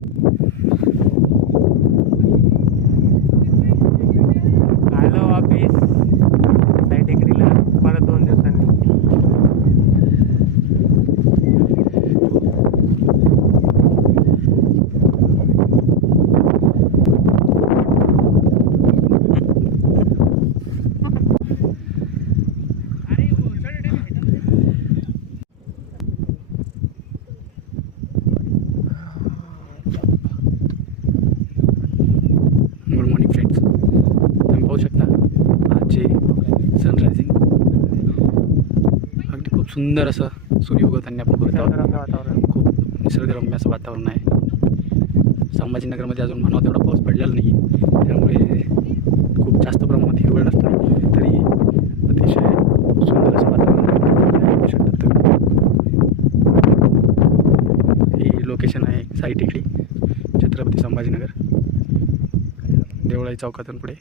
आलो वापिस साई टेकडीला परत 2 दिवसांनी. Good morning friends. तुम्ही पाहू शकता आजचे सनरायझिंग. अगदी खूप सुंदर असं सूर्य उगवताना आपण बघत आहोत. वातावरण खूप निसर्गरम्य असं वातावरण आहे. संभाजीनगरमध्ये अजून म्हणावं तेवढा पाऊस पडलेला नाही, त्यामुळे खूप जास्त प्रमाणात हिरवळ नसते तरी अतिशय सुंदर असं वातावरण आहे. बघू शकता तुम्ही. ही लोकेशन आहे साई टेकडी, छत्रपती संभाजीनगर, देवळाई चौकातून पुढे.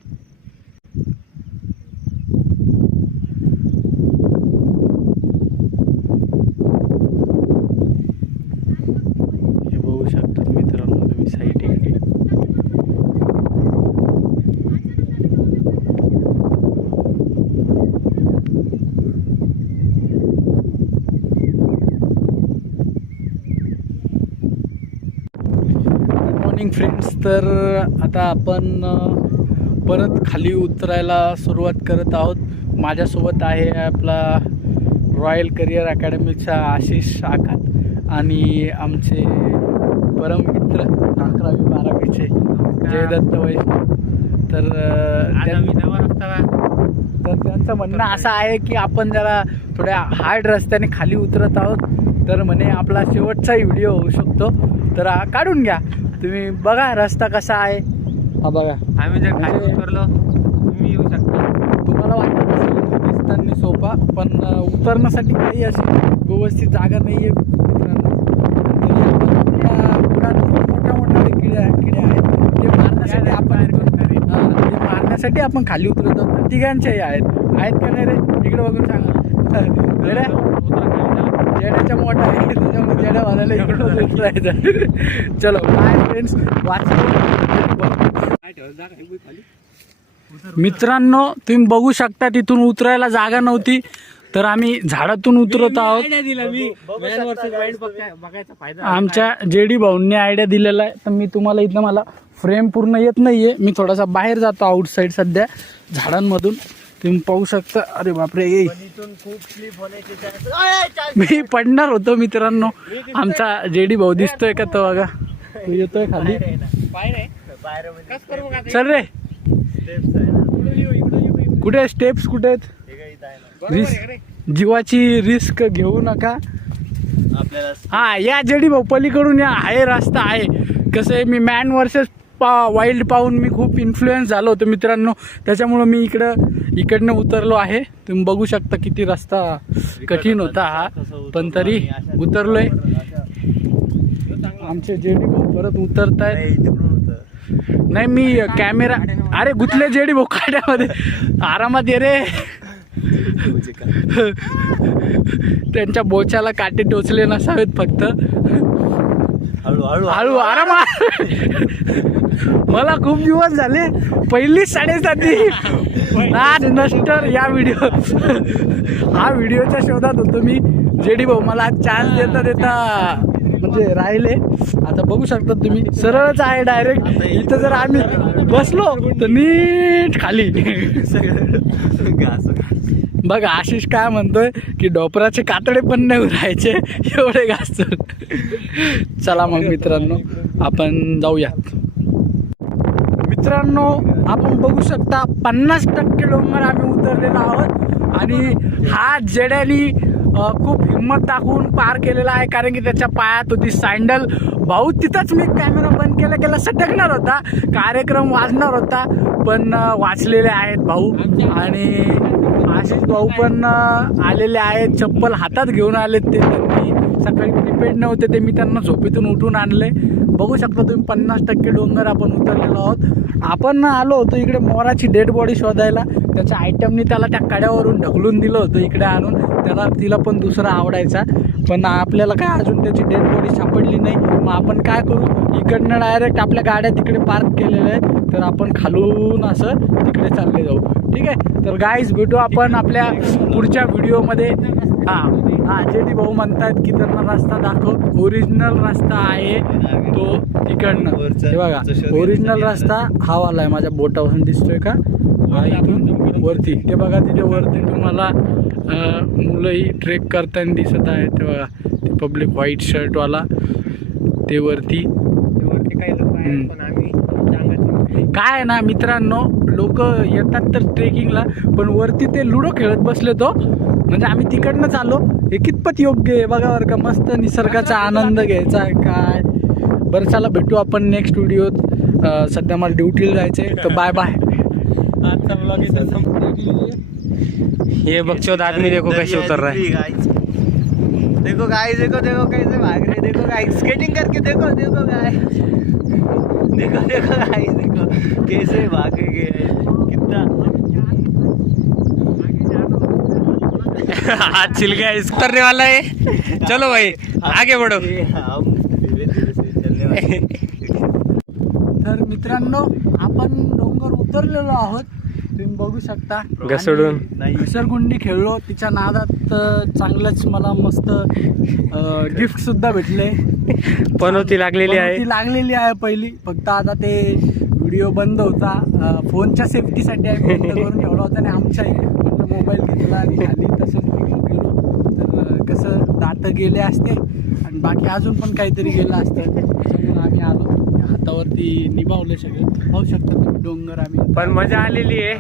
हे बघू शकता मित्रांनो तुम्ही साई टेकडी. Good morning friends. तर आता आपण परत खाली उतरायला सुरुवात करत आहोत. माझ्यासोबत आहे आपला रॉयल करिअर अकॅडमीचा आशिष आकात आणि आमचे परम मित्र 11वी-12वीचे जयदत्त वैष्णव. तर त्यांचं म्हणणं असं आहे की आपण जरा थोड्या हार्ड रस्त्याने खाली उतरत आहोत, तर म्हणे आपला शेवटचाही व्हिडिओ होऊ शकतो, तर काढून घ्या. तुम्ही बघा रस्ता कसा आहे. हा बघा, आम्ही जर खाली उतरलो तुम्ही येऊ शकता. तुम्हाला वाटत असेल दिसताना सोपा, पण उतरण्यासाठी काही अशी व्यवस्थित जागा नाही आहे मित्रांनो. तरी आपण आपल्या पुढात मोठ्या मोठ्या किड्या आहेत, ते मारण्यासाठी आपण खाली उतरत आहोत. तिघांच्याही आहेत का नाही रे? इकडे बघून सांगा. जेड्याच्या मोठा आहे, त्याच्यामुळे जेड्या वाजायला इकडं उतरायचं. चलो बाय फ्रेंड्स. मित्रांनो तुम्ही बघू शकता तिथून उतरायला जागा नव्हती, तर आम्ही झाडातून उतरत आहोत. आमच्या जेडी भाऊंनी आयडिया दिलेला आहे. तर मी तुम्हाला इथं, मला फ्रेम पूर्ण येत नाहीये, मी थोडासा बाहेर जातो आउटसाईड सध्या झाडांमधून. तुम्ही पाहू शकता. अरे बापरे, मी पडणार होतो मित्रांनो. आमचा जेडी भाऊ दिसतोय का तो? बघा तो येतोय खाली. चल रे, कुठे स्टेप्स कुठे आहेत? जीवाची रिस्क घेऊ नका. हा या जेडी भाऊ पलीकडून या, आहे रस्ता आहे. कसं आहे, मी मॅन वर्सेस वाईल्ड पाहून मी खूप इन्फ्लुएन्स झालो होतो मित्रांनो, त्याच्यामुळं मी इकडनं उतरलो आहे. तुम्ही बघू शकता किती रस्ता कठीण होता हा, पण तरी उतरलोय. आमचे जेडी भाऊ परत उतरतायत. नाही मी कॅमेरा, अरे गुतले जेडी भाऊ काड्यामध्ये. आरामात ये रे. त्यांच्या बोचाला काटे टोचले नसावेत फक्त. हळू आरामात. मला खूप दिवस झाले, पहिली 7:30 आज नस्टर या हा व्हिडिओच्या शोधात होतो मी. जेडी भाऊ मला चान्स देता म्हणजे राहिले. आता बघू शकता तुम्ही, सरळच आहे डायरेक्ट. इथं जर आम्ही बसलो तर नीट खाली. बघा आशिष काय म्हणतोय की डोपराचे कातडे पण नाही उरायचे, एवढे घास. चला मग मित्रांनो आपण जाऊयात. मित्रांनो आपण बघू शकता 50% डोंगर आम्ही उतरलेलो आहोत आणि हा जेड्यानी खूप हिंमत दाखवून पार केलेला आहे, कारण की त्याच्या पायात होती सँडल. भाऊ तिथंच मी कॅमेरा बंद केला सटकणार होता, कार्यक्रम वाजणार होता, पण वाचलेले आहेत भाऊ. आणि आशिष भाऊ पण आलेले आहेत, चप्पल हातात घेऊन आलेत. ते त्यांनी सकाळी प्रिपेड नव्हते, ते मी त्यांना झोपेतून उठून आणले. बघू शकता तुम्ही 50% डोंगर आपण उतरलेलो आहोत. आपण आलो होतो इकडे मोराची डेड बॉडी शोधायला. त्याच्या आयटमनी त्याला त्या कड्यावरून ढकलून दिलं होतं इकडे आणून. तिला पण दुसरा आवडायचा, पण आपल्याला काय अजून त्याची डेड बॉडी सापडली नाही. मग आपण काय करू, इकडनं डायरेक्ट आपल्या गाड्या तिकडे पार्क केलेल्या आहेत, तर आपण खालून असं तिकडे चालले जाऊ. ठीक आहे, तर गाईज भेटू आपण आपल्या पुढच्या व्हिडिओमध्ये. हां जेडी भाऊ म्हणतात की त्यांना रस्ता दाखव. ओरिजिनल रस्ता आहे तो तिकडनं. हे बघा ओरिजिनल रस्ता हा वाला आहे, माझ्या बोटावरून दिसतोय का, हा इथून वरती. ते बघा तिथे वरती तुम्हाला मुलंही ट्रेक करताना दिसत आहे. ते बघा ते पब्लिक व्हाईट शर्टवाला ते वरती. काय आहे ना मित्रांनो, लोक येतात तर ट्रेकिंगला, पण वरती ते लुडो खेळत बसले तो. म्हणजे आम्ही तिकडनंच आलो. हे कितपत योग्य आहे बघा बरं का. मस्त निसर्गाचा आनंद घ्यायचा आहे काय. बरं चला भेटू आपण नेक्स्ट व्हिडिओत. सध्या मला ड्युटीला जायचं आहे, तर बाय बाय. आजचा ब्लॉग ये बकचोद आदमी देखो कैसे उतर रहा है. देखो गाइस, देखो देखो कैसे भाग रहे, देखो गाइस स्केटिंग करके, देखो देखो गाइस, देखो देखो गाइस, देखो कैसे भाग गए कितना. हाथ छिल गया, इस उतरने वाला है. चलो भाई आगे बढ़ो. हम धीरे धीरे से चलने वाले. तर मित्रांनो आपण डोंगर उतरलेलो आहोत, तुम्ही बघू शकता. घसरून घसरगुंडी खेळलो, तिच्या नादात चांगलंच मला मस्त गिफ्ट सुद्धा भेटले. पनोती लागलेली आहे. ती लागलेली आहे पहिली. फक्त आता ते व्हिडिओ बंद होता, फोनच्या सेफ्टीसाठी आहे बंद करून ठेवला होता. आणि आमच्याही मोबाईल घेतला आणि खाली तसंच गेलो, तर कसं दात गेले असते आणि बाकी अजून पण काहीतरी गेलं असतं. त्याच्यामुळे आम्ही आलो, हातावरती निभावलं सगळं. पाहू शकता तुम्ही डोंगर. आम्ही पण मजा आलेली आहे.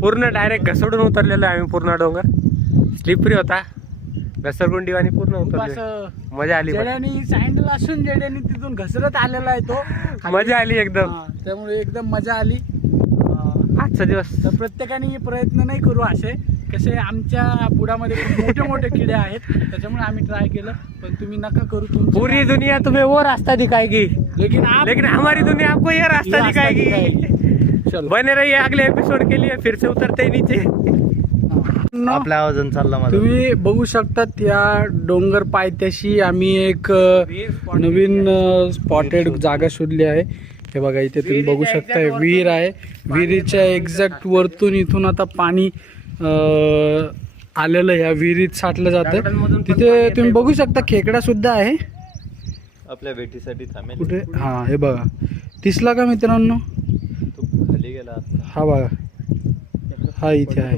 पूर्ण डायरेक्ट घसडून उतरलेलो आहे आम्ही. पूर्ण डोंगर स्लिपरी होता, घसरगुंडीवाणी पूर्ण उतरलो. मजा आली. जेड्यानी सँडल असून जेड्यानी तिथून घसरत आलेला आहे तो. मजा आली एकदम. त्यामुळे एकदम मजा आली. आजचा दिवस तर प्रत्येकाने प्रयत्न नाही करू असे. कसे आमच्या बुडामध्ये खूप मोठे मोठे किडे आहेत, त्याच्यामुळे आम्ही ट्राय केलं. पण तुम्ही नका करू. पूरी दुनिया तुम्हें वो रास्ता दिखाएगी, लेकिन हमारी दुनिया आपको ये रास्ता दिखाएगी. चलो बने रहिए अगले एपिसोड के लिए. फिर से उतरते ही नीचे. आपला आवाज चालला माझा. तुम्ही बघू शकतात या डोंगर पायथ्याशी आम्ही एक नवीन स्पॉटेड जागा शोधली आहे. हे बघा इथे तुम्ही बघू शकता विहीर आहे. विहिरीच्या एक्झॅक्ट वरतून इथून आता पाणी आलेलं या विहिरीत साठलं जातं. तिथे तुम्ही बघू शकता खेकडा सुद्धा आहे. आपल्या भेटीसाठी थांबेल कुठे, हा हे बघा दिसला का मित्रांनो. तो खाली गेला. हा बघा, हा इथे आहे.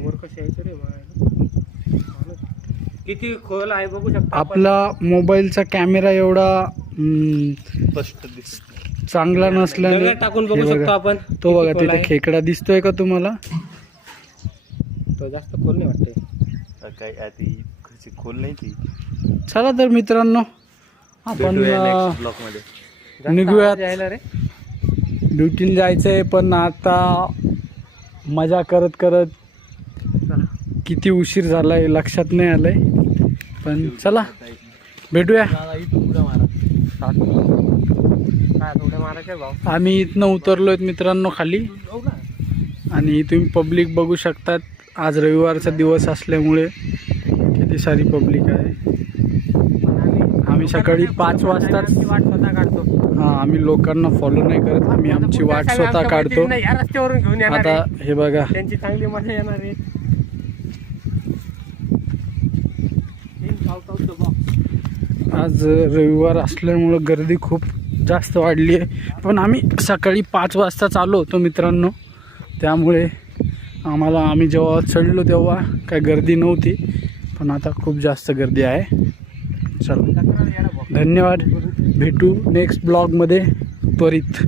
किती खोल आहे बघू शकता. आपला मोबाईलचा कॅमेरा एवढा स्पष्ट दिसत. चांगला नसल्याने टाकून बघू शकतो आपण. तो बघा तिथे खेकडा दिसतोय का तुम्हाला. तो जास्त खोल नाही वाटते. काय आधी खोल नाही ती. चला तर मित्रांनो आपण ब्लॉक मध्ये निघूयात. रे ड्युटीला जायचंय, पण आता मजा करत करत किती उशीर झालाय लक्षात नाही आलंय. पण चला भेटूया. आम्ही इथनं उतरलोय मित्रांनो खाली. आणि तुम्ही पब्लिक बघू शकतात. आज रविवारचा दिवस असल्यामुळे किती सारी पब्लिक आहे. आम्ही सकाळी 5 वाजताच वाट स्वतः काढतो. हा, आम्ही लोकांना फॉलो नाही करत, आम्ही आमची वाट स्वतः काढतो. या रस्त्यावरून घेऊन येणार आता हे बघा त्यांची चांगली मजा येणार आहे. आज रविवार असल्यामुळं गर्दी खूप जास्त वाढली आहे. पण आम्ही सकाळी 5 वाजताच आलो होतो मित्रांनो, त्यामुळे आम्ही जेव्हा चढलो तेव्हा काय गर्दी नव्हती. पण आता खूप जास्त गर्दी आहे. चला धन्यवाद. भेटू नेक्स्ट ब्लॉगमध्ये त्वरित.